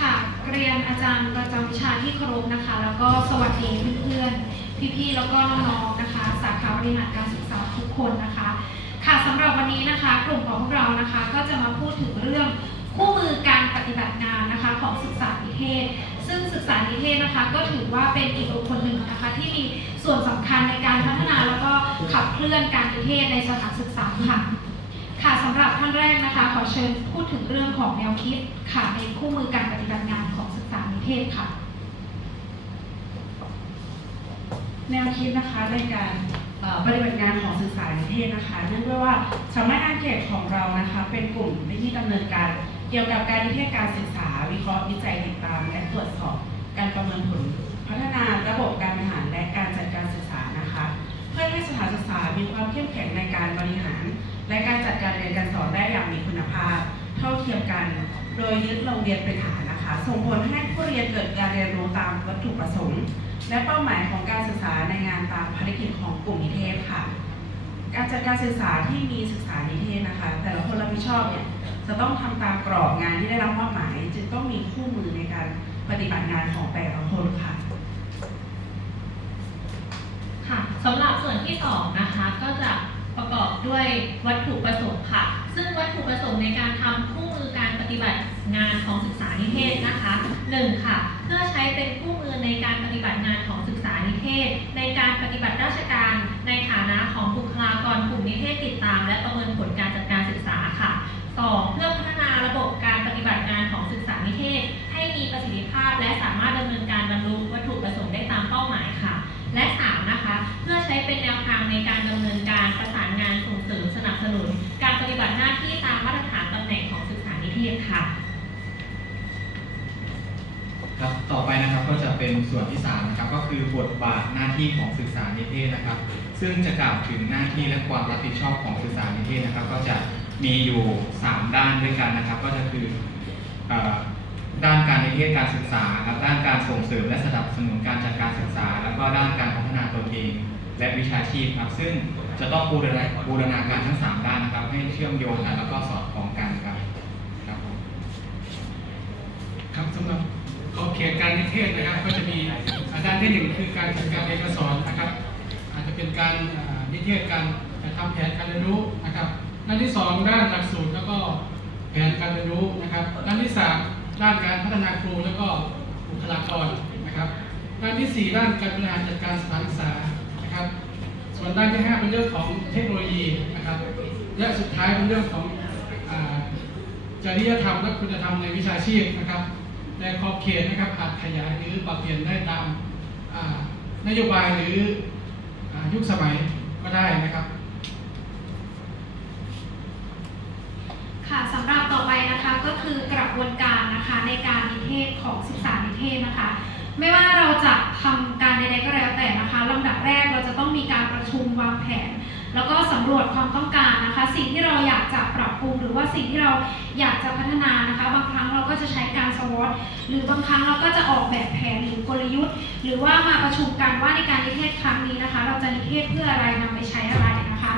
ค่ะเรียนอาจารย์ประจำวิชาที่เคารพนะคะ แล้วก็สวัสดีเพื่อนๆ พี่ๆ แล้วก็น้องๆ นะคะ สาขาบริหารการศึกษาทุกคนนะคะ ค่ะสำหรับวันนี้นะคะ กลุ่มของพวกเรานะคะ ก็จะมาพูดถึงเรื่องคู่มือการปฏิบัติงานนะคะของศึกษานิเทศ ซึ่งศึกษานิเทศนะคะ ก็ถือว่าเป็นอีกบุคคลหนึ่งนะคะ ที่มีส่วนสำคัญในการพัฒนาแล้วก็ขับเคลื่อนการนิเทศในสถานศึกษาค่ะ ค่ะสำหรับท่านแรกนะคะ ขอเชิญพูดถึงเรื่องของแนวคิดค่ะในคู่มือการปฏิบัติงานของศึกษานิเทศค่ะ แนวคิดนะคะในการปฏิบัติงานของศึกษานิเทศนะคะเนื่องด้วยว่าสำนักงานเขตของเรานะคะ เป็นกลุ่มที่ดำเนินการ เกี่ยวกับการนิเทศการศึกษา วิเคราะห์วิจัยติดตาม และตรวจสอบการประเมินผล พัฒนาระบบการบริหารและการจัดการศึกษานะคะ เพื่อให้สถานศึกษามีความเข้มแข็งในการบริหาร และการจัดการเรียนการสอนได้อย่างมีคุณภาพ เท่าเทียมกัน โดยยึดโรงเรียนเป็นฐานนะคะ ส่งผลให้ผู้เรียนเกิดการเรียนรู้ตามวัตถุประสงค์ และเป้าหมายของการศึกษาในงานตามภารกิจของกลุ่มนิเทศค่ะ การจัดการศึกษาที่มีศึกษานิเทศนะคะ แต่ละคนรับผิดชอบเนี่ยจะต้องทำตามกรอบงานที่ได้รับมอบหมาย จึงต้องมีคู่มือในการปฏิบัติงานของแต่ละคนค่ะค่ะสำหรับส่วนที่2นะคะก็จะ ประกอบด้วยวัตถุประสงค์ค่ะ ซึ่งวัตถุประสงค์ในการทำคู่มือการปฏิบัติงานของศึกษานิเทศนะคะ1ค่ะ เพื่อใช้เป็นคู่มือในการปฏิบัติงานของศึกษานิเทศ ในการปฏิบัติราชการในฐานะของบุคลากรกลุ่มนิเทศติดตาม และประเมินผลการจัดการศึกษาค่ะ 2. เพื่อพัฒนาระบบการปฏิบัติงานของศึกษานิเทศ ให้มีประสิทธิภาพและสามารถดำเนินการบรรลุวัตถุประสงค์ได้ตามเป้าหมายค่ะ และ 3 นะคะ เพื่อใช้เป็นแนวทางในการด หน้าที่ตามมาตรฐานตำแหน่งของศึกษานิเทศค่ะ ครับต่อไปนะครับก็จะเป็นส่วนที่3นะครับก็คือบทบาทหน้าที่ของศึกษานิเทศนะครับ ซึ่งจะกล่าวถึงหน้าที่และความรับผิดชอบของศึกษานิเทศนะครับ ก็จะมีอยู่ 3 ด้านด้วยกันนะครับ ก็จะคืออด้านการนิเทศการศึกษาครับด้านการส่งเสริมและสนับสนุนการจัดการศึกษา แล้วก็ด้านการพัฒนาตนเอง และวิชาชีพครับ ซึ่งจะต้องบูรณาบูรณาการทั้ง 3 ด้านนะครับ ให้เชื่อมโยงกันแล้วก็สอดคล้องกันครับ ครับผมครับสำหรับขอบเขตการนิเทศนะครับ ก็จะมีอ่าด้านที่หนึ่งคือการจัดการเรียนการสอนนะครับ อาจจะเป็นการนิเทศการทำแผนการเรียนรู้นะครับ ด้านที่สองด้านหลักสูตรแล้วก็แผนการเรียนรู้นะครับ ด้านที่สามด้านการพัฒนาครูแล้วก็บุคลากรนะครับ ด้านที่สี่ด้านการบริหารจัดการสถานศึกษา นะครับ ส่วนด้านที่ห้าเป็นเรื่องของเทคโนโลยีนะครับ และสุดท้ายเป็นเรื่องของจริยธรรมและคุณธรรมในวิชาชีพนะครับ ในขอบเขตนะครับอาจขยายหรือปรับเปลี่ยนได้ตามนโยบายหรืออยุคสมัยก็ได้นะครับ ค่ะสำหรับต่อไปนะคะก็คือกระบวนการนะคะในการนิเทศของศึกษานิเทศนะคะ ไม่ว่าเราจะทำ ดๆก็แล้วแต่นะคะลำดับแรกเราจะต้องมีการประชุมวางแผน แล้วก็สำรวจความต้องการนะคะ สิ่งที่เราอยากจะปรับปรุงหรือว่าสิ่งที่เราอยากจะพัฒนานะคะ บางครั้งเราก็จะใช้การสวอตหรือบางครั้งเราก็จะออกแบบแผนหรือกลยุทธ์ หรือว่ามาประชุมกันว่าในการนิเทศครั้งนี้นะคะ เราจะนิเทศเพื่ออะไรนำไปใช้อะไรนะคะ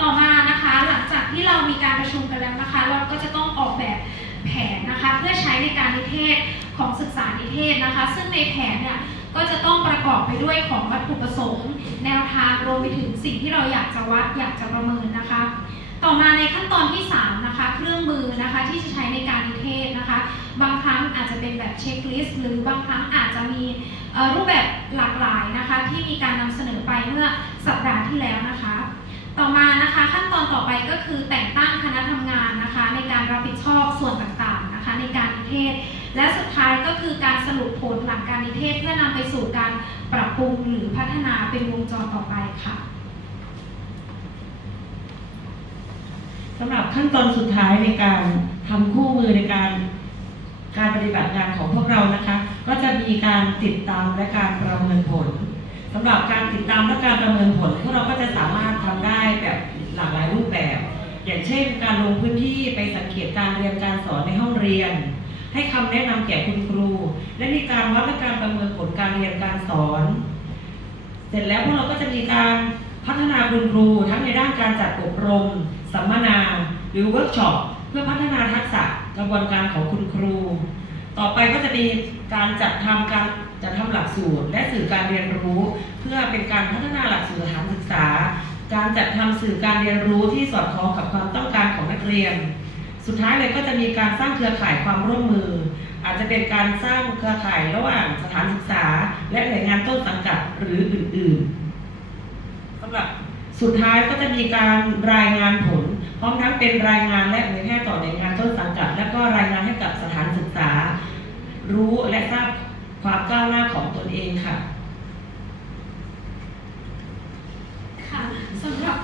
ต่อมานะคะหลังจากที่เรามีการประชุมกันแล้วนะคะ เราก็จะต้องออกแบบแผนนะคะ เพื่อใช้ในการนิเทศของศึกษานิเทศนะคะ ซึ่งในแผนเนี่ยก็จะต้อง ไปด้วยของวัตถุประสงค์ แนวทางรวมไปถึงสิ่งที่เราอยากจะวัดอยากจะประเมินนะคะ ต่อมาในขั้นตอนที่3นะคะเครื่องมือนะคะที่จะใช้ในการนิเทศนะคะ บางครั้งอาจจะเป็นแบบเช็คลิสต์หรือบางครั้งอาจจะมีรูปแบบหลากหลายนะคะที่มีการนำเสนอไปเมื่อสัปดาห์ที่แล้วนะคะ ต่อมานะคะขั้นตอนต่อไปก็คือแต่งตั้งคณะทำงานนะคะ ในการรับผิดชอบส่วนต่างๆนะคะ ในการนิเทศ และสุดท้ายก็คือการสรุปผลหลังการนิเทศเพื่อนำไปสู่การปรับปรุงหรือพัฒนาเป็นวงจรต่อไปค่ะสำหรับขั้นตอนสุดท้ายในการทำคู่มือในการการปฏิบัติงานของพวกเรานะคะ ก็จะมีการติดตามและการประเมินผลสำหรับการติดตามและการประเมินผลพวกเราก็จะสามารถทำได้แบบหลากหลายรูปแบบ อย่างเช่น การลงพื้นที่ไปสังเกตการเรียนการสอนในห้องเรียน ให้คำแนะนำแก่คุณครู และมีการวัดและการประเมินผลการเรียนการสอน เสร็จแล้วพวกเราก็จะมีการพัฒนาคุณครูทั้งในด้านการจัดอบรม สัมมนา หรือเวิร์กช็อปเพื่อพัฒนาทักษะกระบวนการของคุณครู ต่อไปก็จะมีการจัดทำการจัดทำหลักสูตร และสื่อการเรียนรู้ เพื่อเป็นการพัฒนาหลักสูตรสถานศึกษา การจัดทำสื่อการเรียนรู้ที่สอดคล้องกับความต้องการของนักเรียน สุดท้ายเลยก็จะมีการสร้างเครือข่ายความร่วมมือ อาจจะเป็นการสร้างเครือข่ายระหว่างสถานศึกษา และหน่วยงานต้นสังกัดหรืออื่นๆสำหรับสุดท้ายก็จะมีการรายงานผล พร้อมทั้งเป็นรายงานและเผยแพร่ต่อหน่วยงานต้นสังกัด และก็รายงานให้กับสถานศึกษา รู้และทราบความก้าวหน้าของตนเองค่ะ ค่ะสำหรับ